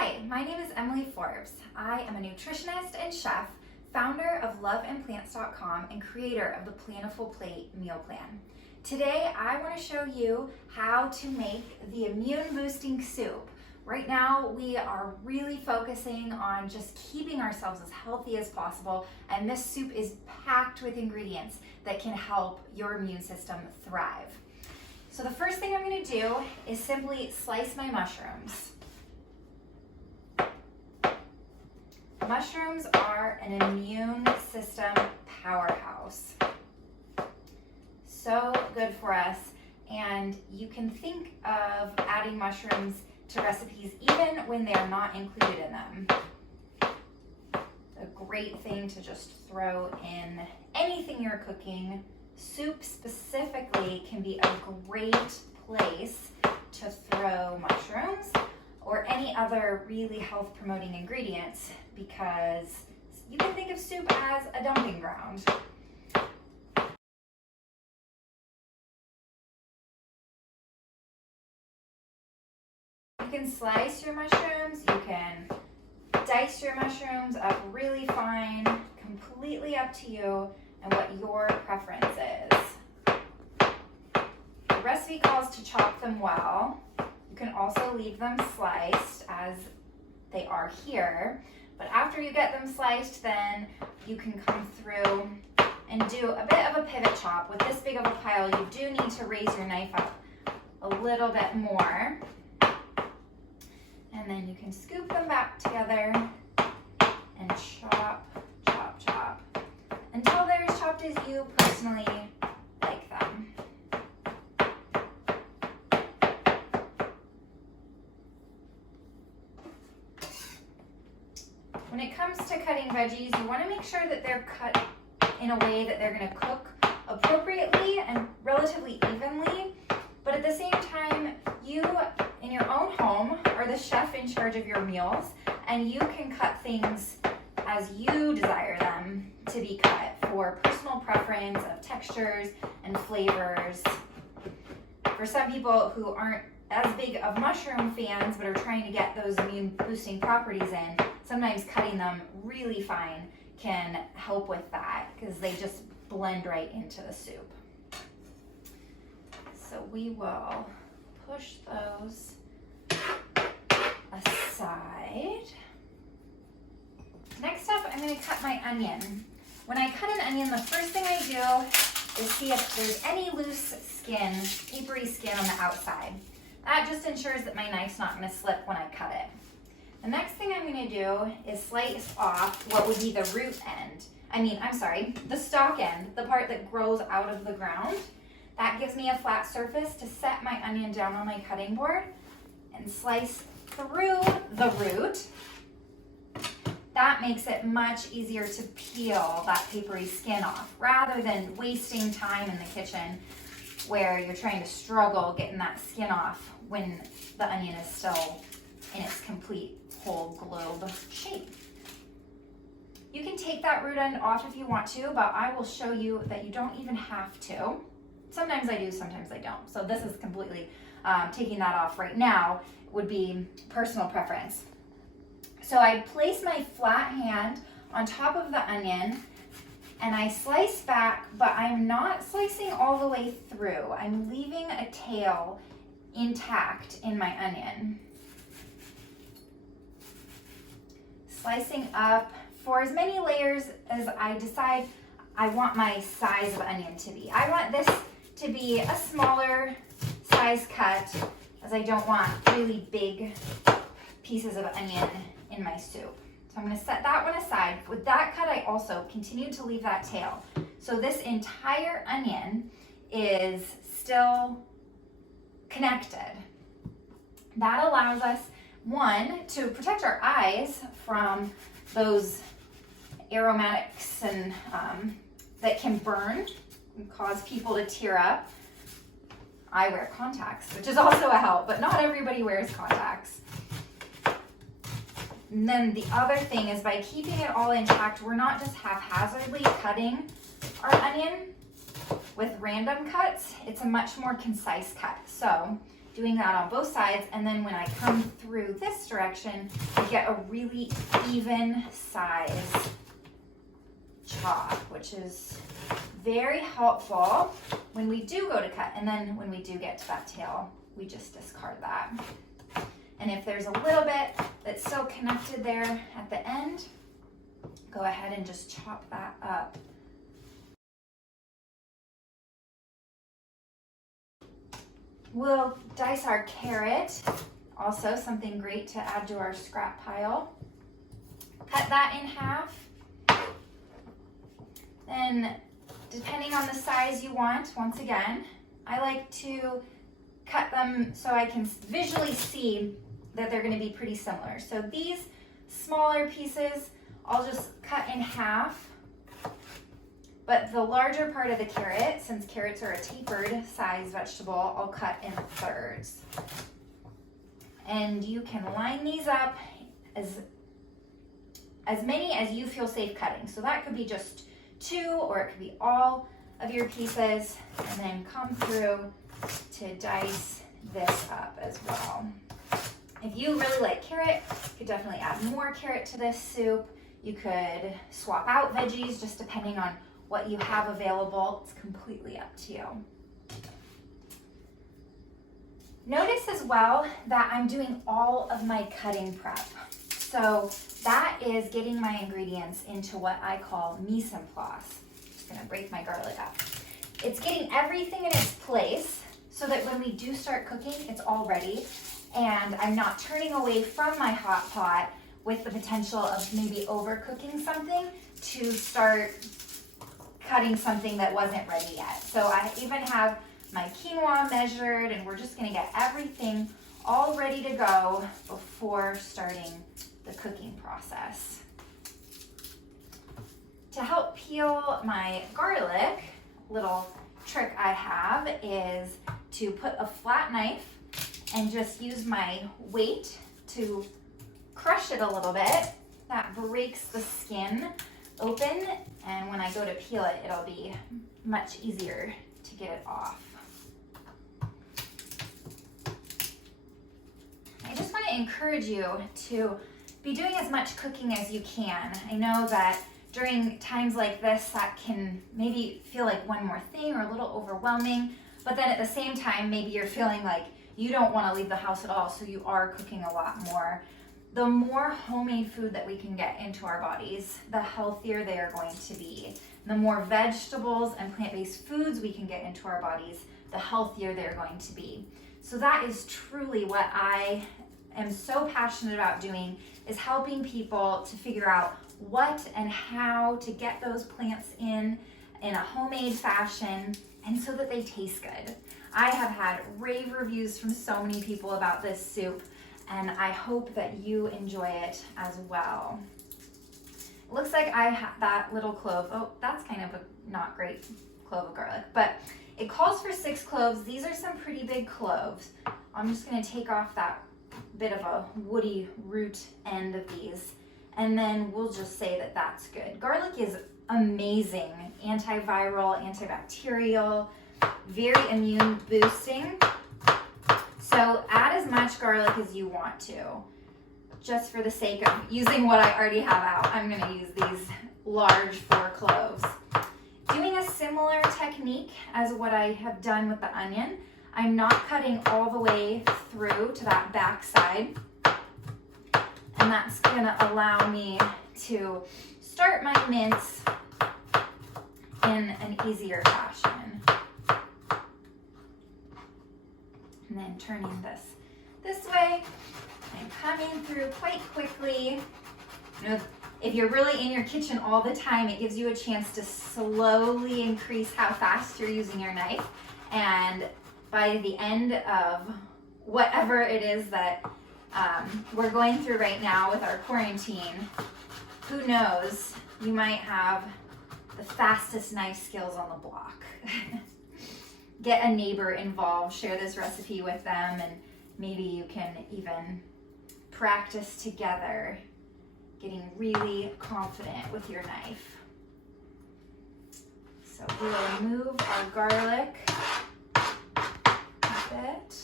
Hi, my name is Emily Forbes. I am a nutritionist and chef, founder of loveandplants.com and creator of the Plantiful Plate meal plan. Today, I want to show you how to make the immune boosting soup. Right now, we are really focusing on just keeping ourselves as healthy as possible, and this soup is packed with ingredients that can help your immune system thrive. So the first thing I'm going to do is simply slice my mushrooms. Mushrooms are an immune system powerhouse. So good for us, and you can think of adding mushrooms to recipes even when they are not included in them. A great thing to just throw in anything you're cooking. Soup specifically can be a great place to throw mushrooms or any other really health promoting ingredients, because you can think of soup as a dumping ground. You can slice your mushrooms, you can dice your mushrooms up really fine, completely up to you and what your preference is. The recipe calls to chop them well. You can also leave them sliced as they are here, but after you get them sliced, then you can come through and do a bit of a pivot chop. With this big of a pile, you do need to raise your knife up a little bit more. And then you can scoop them back together and chop, chop, chop until they're as chopped as you personally like them. When it comes to cutting veggies, you want to make sure that they're cut in a way that they're going to cook appropriately and relatively evenly, but at the same time, you in your own home are the chef in charge of your meals, and you can cut things as you desire them to be cut for personal preference of textures and flavors. For some people who aren't as big of mushroom fans but are trying to get those immune boosting properties in, sometimes cutting them really fine can help with that because they just blend right into the soup. So we will push those aside. Next up, I'm going to cut my onion. When I cut an onion, the first thing I do is see if there's any loose skin, papery skin on the outside. That just ensures that my knife's not going to slip when I cut it. The next thing I'm going to do is slice off what would be the root end. The stalk end, the part that grows out of the ground. That gives me a flat surface to set my onion down on my cutting board and slice through the root. That makes it much easier to peel that papery skin off rather than wasting time in the kitchen where you're trying to struggle getting that skin off when the onion is still in its complete whole globe shape. You can take that root end off if you want to, but I will show you that you don't even have to. Sometimes I do, sometimes I don't. So this is completely taking that off right now would be personal preference. So I place my flat hand on top of the onion and I slice back, but I'm not slicing all the way through. I'm leaving a tail intact in my onion. Slicing up for as many layers as I decide I want my size of onion to be. I want this to be a smaller size cut, as I don't want really big pieces of onion in my soup. So I'm going to set that one aside. With that cut, I also continue to leave that tail. So this entire onion is still connected. That allows us, one, to protect our eyes from those aromatics and that can burn and cause people to tear up. I wear contacts, which is also a help, but not everybody wears contacts. And then the other thing is, by keeping it all intact, we're not just haphazardly cutting our onion with random cuts. It's a much more concise cut. So doing that on both sides, and then when I come through this direction, I get a really even size chop, which is very helpful when we do go to cut. And then when we do get to that tail, we just discard that. And if there's a little bit that's still connected there at the end, go ahead and just chop that up. We'll dice our carrot, also something great to add to our scrap pile. Cut that in half. Then, depending on the size you want, once again, I like to cut them so I can visually see that they're going to be pretty similar. So these smaller pieces, I'll just cut in half. But the larger part of the carrot, since carrots are a tapered size vegetable, I'll cut in thirds. And you can line these up as many as you feel safe cutting. So that could be just 2, or it could be all of your pieces, and then come through to dice this up as well. If you really like carrot, you could definitely add more carrot to this soup. You could swap out veggies just depending on what you have available. It's completely up to you. Notice as well that I'm doing all of my cutting prep. So that is getting my ingredients into what I call mise en place. Just gonna break my garlic up. It's getting everything in its place so that when we do start cooking, it's all ready, and I'm not turning away from my hot pot with the potential of maybe overcooking something to start cutting something that wasn't ready yet. So I even have my quinoa measured, and we're just gonna get everything all ready to go before starting the cooking process. To help peel my garlic, little trick I have is to put a flat knife and just use my weight to crush it a little bit. That breaks the skin open, and when I go to peel it, it'll be much easier to get it off. I just want to encourage you to be doing as much cooking as you can. I know that during times like this, that can maybe feel like one more thing or a little overwhelming, but then at the same time, maybe you're feeling like you don't want to leave the house at all, so you are cooking a lot more. The more homemade food that we can get into our bodies, the healthier they are going to be. The more vegetables and plant-based foods we can get into our bodies, the healthier they're going to be. So that is truly what I am so passionate about doing, is helping people to figure out what and how to get those plants in a homemade fashion, and so that they taste good. I have had rave reviews from so many people about this soup, and I hope that you enjoy it as well. It looks like I have that little clove. Oh, that's kind of a not great clove of garlic, but it calls for 6 cloves. These are some pretty big cloves. I'm just gonna take off that bit of a woody root end of these, and then we'll just say that that's good. Garlic is amazing, antiviral, antibacterial, very immune boosting. So add as much garlic as you want to. Just for the sake of using what I already have out, I'm gonna use these large 4 cloves. Doing a similar technique as what I have done with the onion, I'm not cutting all the way through to that back side, and that's gonna allow me to start my mince in an easier fashion. And then turning this way and coming through quite quickly. You know, if you're really in your kitchen all the time, it gives you a chance to slowly increase how fast you're using your knife. And by the end of whatever it is that we're going through right now with our quarantine, who knows, you might have the fastest knife skills on the block. Get a neighbor involved, share this recipe with them, and maybe you can even practice together, getting really confident with your knife. So we'll remove our garlic a bit,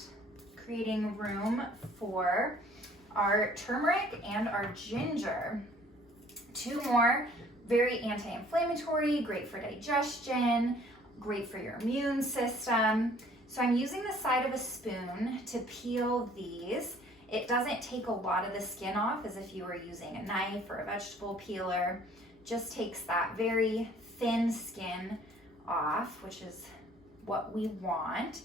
creating room for our turmeric and our ginger. 2 more, very anti-inflammatory, great for digestion, great for your immune system. So I'm using the side of a spoon to peel these. It doesn't take a lot of the skin off as if you were using a knife or a vegetable peeler. Just takes that very thin skin off, which is what we want.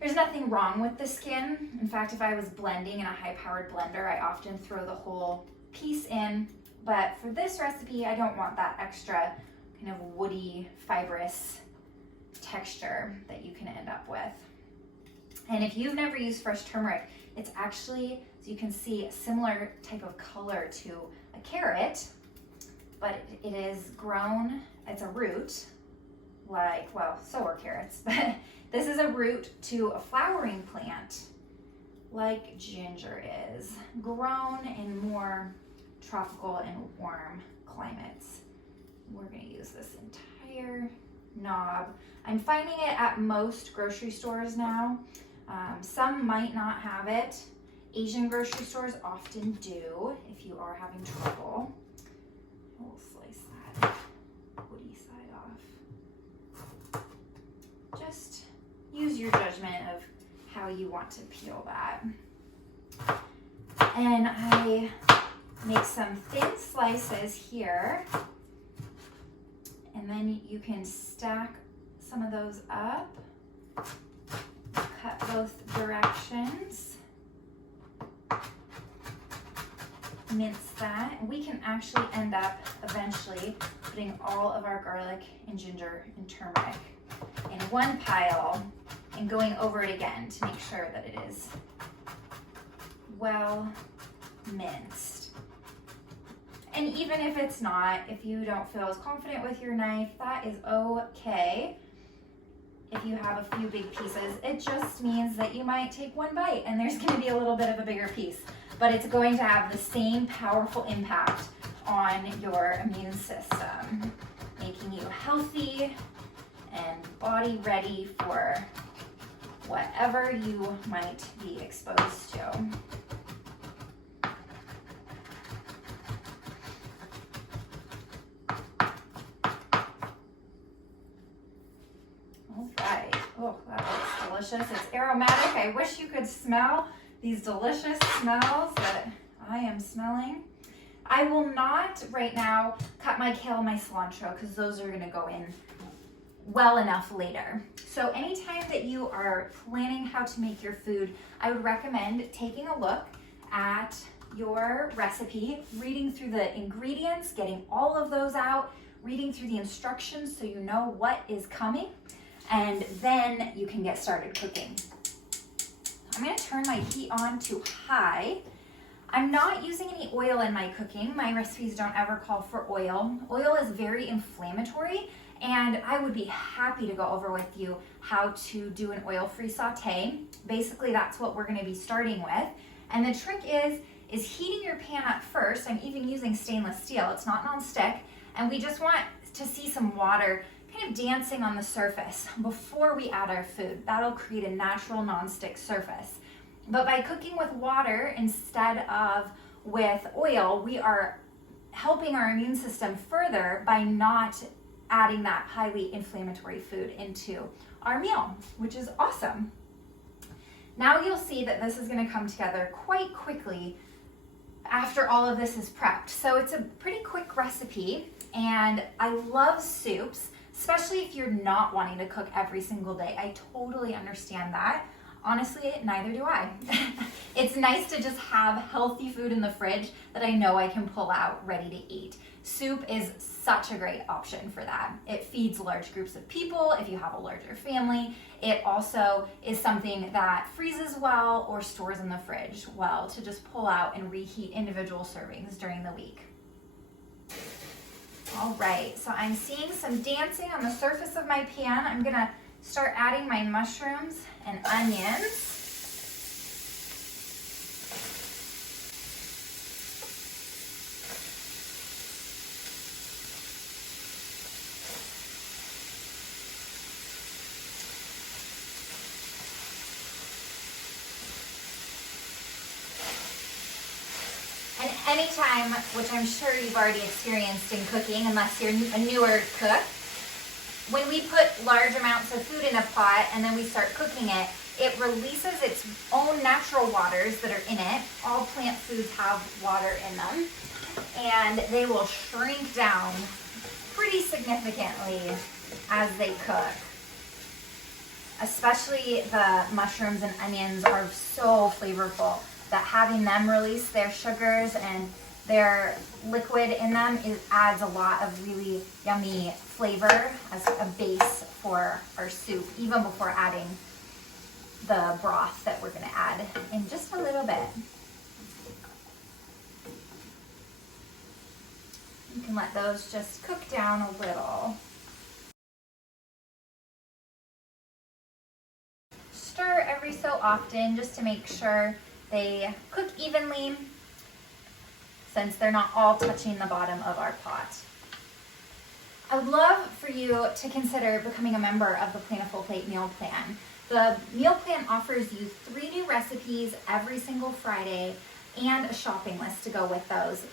There's nothing wrong with the skin. In fact, if I was blending in a high-powered blender, I often throw the whole piece in. But for this recipe, I don't want that extra kind of woody, fibrous texture that you can end up with. And if you've never used fresh turmeric, it's actually, as you can see, a similar type of color to a carrot, but it is grown, it's a root, like, well, so are carrots, but this is a root to a flowering plant, like ginger is, grown in more tropical and warm climates. We're gonna use this entire knob. I'm finding it at most grocery stores now. Some might not have it. Asian grocery stores often do if you are having trouble. We'll slice that woody side off. Just use your judgment of how you want to peel that. And I make some thin slices here. And then you can stack some of those up. Cut both directions. Mince that. And we can actually end up eventually putting all of our garlic and ginger and turmeric in one pile and going over it again to make sure that it is well minced. And even if it's not, if you don't feel as confident with your knife, that is okay. If you have a few big pieces, it just means that you might take one bite and there's going to be a little bit of a bigger piece, but it's going to have the same powerful impact on your immune system, making you healthy and body ready for whatever you might be exposed to. Oh, that looks delicious. It's aromatic. I wish you could smell these delicious smells that I am smelling. I will not right now cut my kale and my cilantro because those are going to go in well enough later. So anytime that you are planning how to make your food, I would recommend taking a look at your recipe, reading through the ingredients, getting all of those out, reading through the instructions so you know what is coming. And then you can get started cooking. I'm going to turn my heat on to high. I'm not using any oil in my cooking. My recipes don't ever call for oil. Oil is very inflammatory, and I would be happy to go over with you how to do an oil-free saute. Basically, that's what we're going to be starting with. And the trick is heating your pan up first. I'm even using stainless steel. It's not nonstick. And we just want to see some water kind of dancing on the surface before we add our food. That'll create a natural nonstick surface. But by cooking with water instead of with oil, we are helping our immune system further by not adding that highly inflammatory food into our meal, which is awesome. Now you'll see that this is going to come together quite quickly after all of this is prepped. So it's a pretty quick recipe, and I love soups, especially if you're not wanting to cook every single day. I totally understand that. Honestly, neither do I. It's nice to just have healthy food in the fridge that I know I can pull out ready to eat. Soup is such a great option for that. It feeds large groups of people if you have a larger family. It also is something that freezes well or stores in the fridge well to just pull out and reheat individual servings during the week. All right, so I'm seeing some dancing on the surface of my pan. I'm gonna start adding my mushrooms and onions. And anytime, which I'm sure you've already experienced in cooking, unless you're a newer cook, when we put large amounts of food in a pot and then we start cooking it, it releases its own natural waters that are in it. All plant foods have water in them, and they will shrink down pretty significantly as they cook. Especially the mushrooms and onions are so flavorful that having them release their sugars and their liquid in them adds a lot of really yummy flavor as a base for our soup, even before adding the broth that we're going to add in just a little bit. You can let those just cook down a little. Stir every so often just to make sure they cook evenly, since they're not all touching the bottom of our pot. I would love for you to consider becoming a member of the Plentiful Plate meal plan. The meal plan offers you 3 new recipes every single Friday and a shopping list to go with those,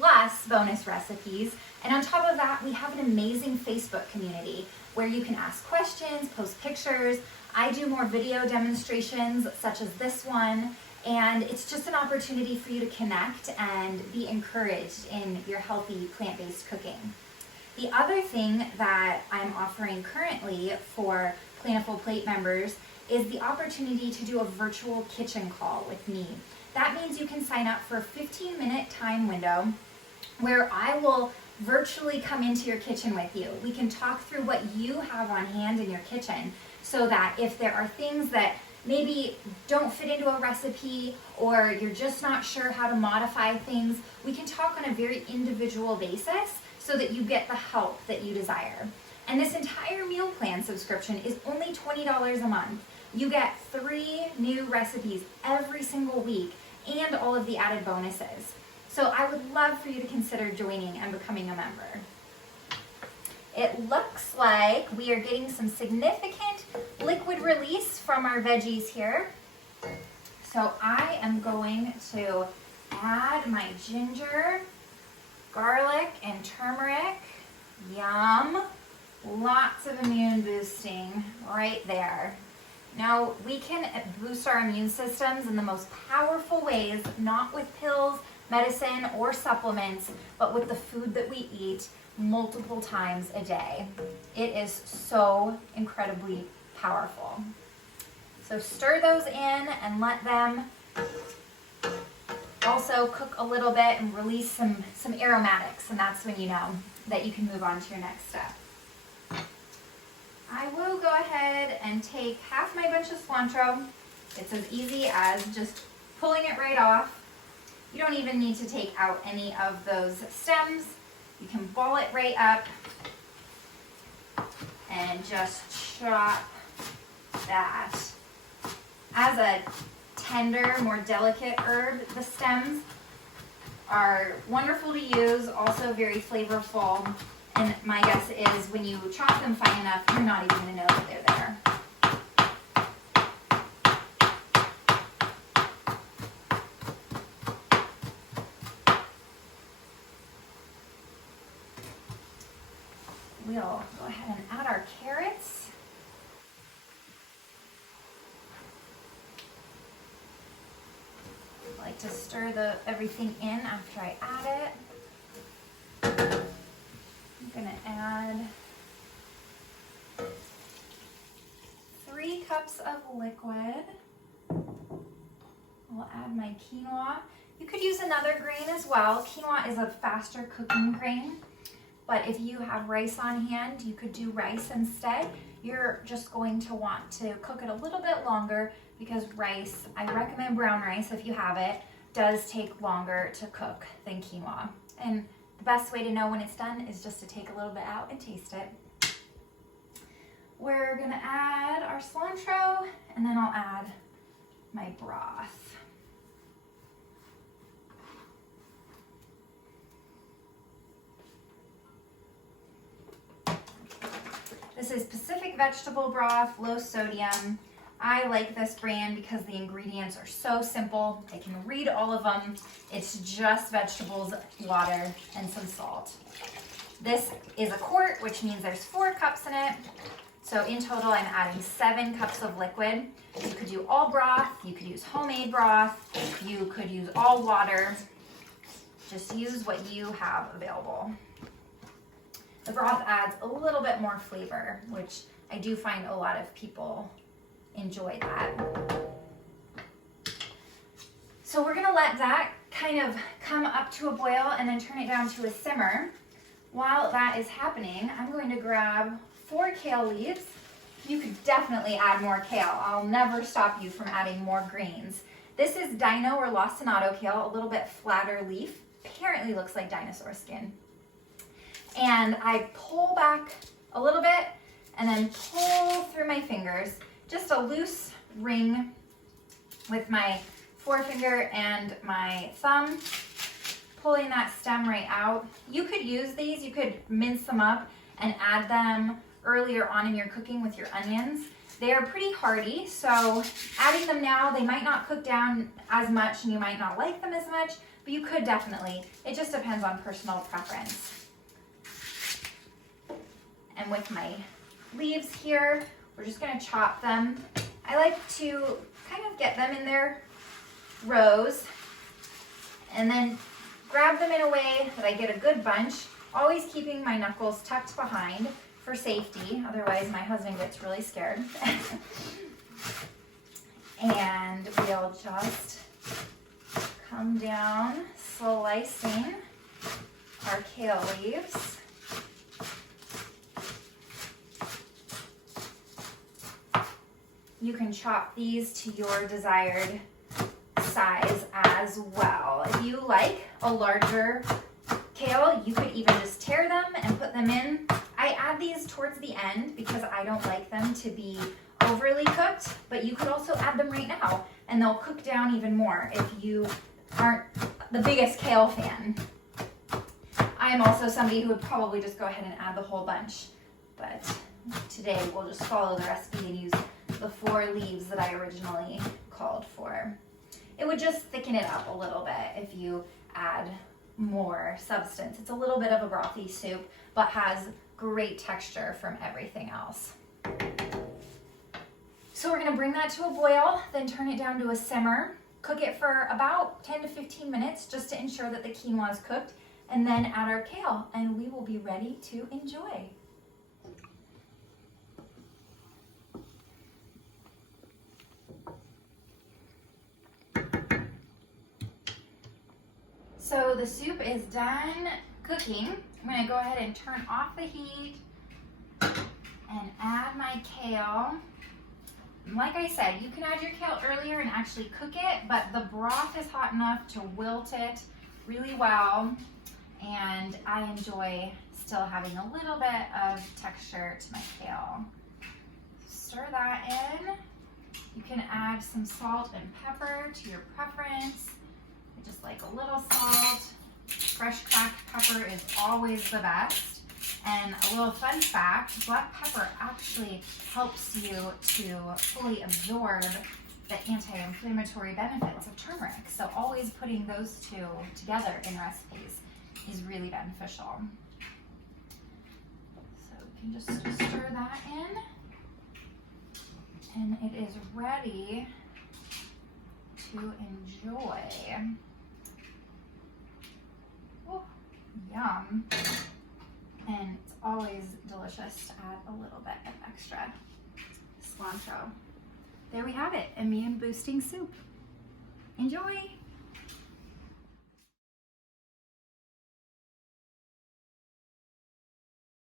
plus bonus recipes. And on top of that, we have an amazing Facebook community where you can ask questions, post pictures. I do more video demonstrations such as this one, and it's just an opportunity for you to connect and be encouraged in your healthy plant-based cooking. The other thing that I'm offering currently for Plentiful Plate members is the opportunity to do a virtual kitchen call with me. That means you can sign up for a 15-minute time window where I will virtually come into your kitchen with you. We can talk through what you have on hand in your kitchen, so that if there are things that maybe don't fit into a recipe, or you're just not sure how to modify things, we can talk on a very individual basis so that you get the help that you desire. And this entire meal plan subscription is only $20 a month. You get 3 new recipes every single week and all of the added bonuses. So I would love for you to consider joining and becoming a member. It looks like we are getting some significant liquid release from our veggies here. So I am going to add my ginger, garlic, and turmeric. Yum. Lots of immune boosting right there. Now, we can boost our immune systems in the most powerful ways, not with pills, medicine, or supplements, but with the food that we eat multiple times a day. It is so incredibly powerful. So stir those in and let them also cook a little bit and release some aromatics, and that's when you know that you can move on to your next step. I will go ahead and take half my bunch of cilantro. It's as easy as just pulling it right off. You don't even need to take out any of those stems. You can ball it right up and just chop that. As a tender, more delicate herb, the stems are wonderful to use, also very flavorful. And my guess is when you chop them fine enough, you're not even going to know that they're there. We'll go ahead and add our carrots. I like to stir everything in after I add it. I'm going to add 3 cups of liquid. I'll add my quinoa. You could use another grain as well. Quinoa is a faster cooking grain. But if you have rice on hand, you could do rice instead. You're just going to want to cook it a little bit longer because rice, I recommend brown rice if you have it, does take longer to cook than quinoa. And the best way to know when it's done is just to take a little bit out and taste it. We're gonna add our cilantro, and then I'll add my broth. This is Pacific vegetable broth, low sodium. I like this brand because the ingredients are so simple. I can read all of them. It's just vegetables, water, and some salt. This is a quart, which means there's 4 cups in it. So in total, I'm adding 7 cups of liquid. You could do all broth, you could use homemade broth, you could use all water. Just use what you have available. The broth adds a little bit more flavor, which I do find a lot of people enjoy that. So we're gonna let that kind of come up to a boil and then turn it down to a simmer. While that is happening, I'm going to grab 4 kale leaves. You could definitely add more kale. I'll never stop you from adding more greens. This is Dino or Lacinato kale, a little bit flatter leaf. Apparently looks like dinosaur skin. And I pull back a little bit and then pull through my fingers, just a loose ring with my forefinger and my thumb, pulling that stem right out. You could use these, you could mince them up and add them earlier on in your cooking with your onions. They are pretty hardy, so adding them now, they might not cook down as much and you might not like them as much, but you could definitely. It just depends on personal preference. And with my leaves here, we're just gonna chop them. I like to kind of get them in their rows and then grab them in a way that I get a good bunch, always keeping my knuckles tucked behind for safety, otherwise my husband gets really scared. And we'll just come down, slicing our kale leaves. You can chop these to your desired size as well. If you like a larger kale, you could even just tear them and put them in. I add these towards the end because I don't like them to be overly cooked, but you could also add them right now and they'll cook down even more if you aren't the biggest kale fan. I am also somebody who would probably just go ahead and add the whole bunch, but today we'll just follow the recipe and use the 4 leaves that I originally called for. It would just thicken it up a little bit if you add more substance. It's a little bit of a brothy soup, but has great texture from everything else. So we're gonna bring that to a boil, then turn it down to a simmer. Cook it for about 10 to 15 minutes just to ensure that the quinoa is cooked, and then add our kale, and we will be ready to enjoy. So the soup is done cooking. I'm gonna go ahead and turn off the heat and add my kale. And like I said, you can add your kale earlier and actually cook it, but the broth is hot enough to wilt it really well. And I enjoy still having a little bit of texture to my kale. Stir that in. You can add some salt and pepper to your preference. I just like a little salt. Fresh cracked pepper is always the best. And a little fun fact, black pepper actually helps you to fully absorb the anti-inflammatory benefits of turmeric. So always putting those 2 together in recipes is really beneficial. So we can just stir that in. And it is ready to enjoy. Oh, yum. And it's always delicious to add a little bit of extra cilantro. There we have it, immune boosting soup. Enjoy!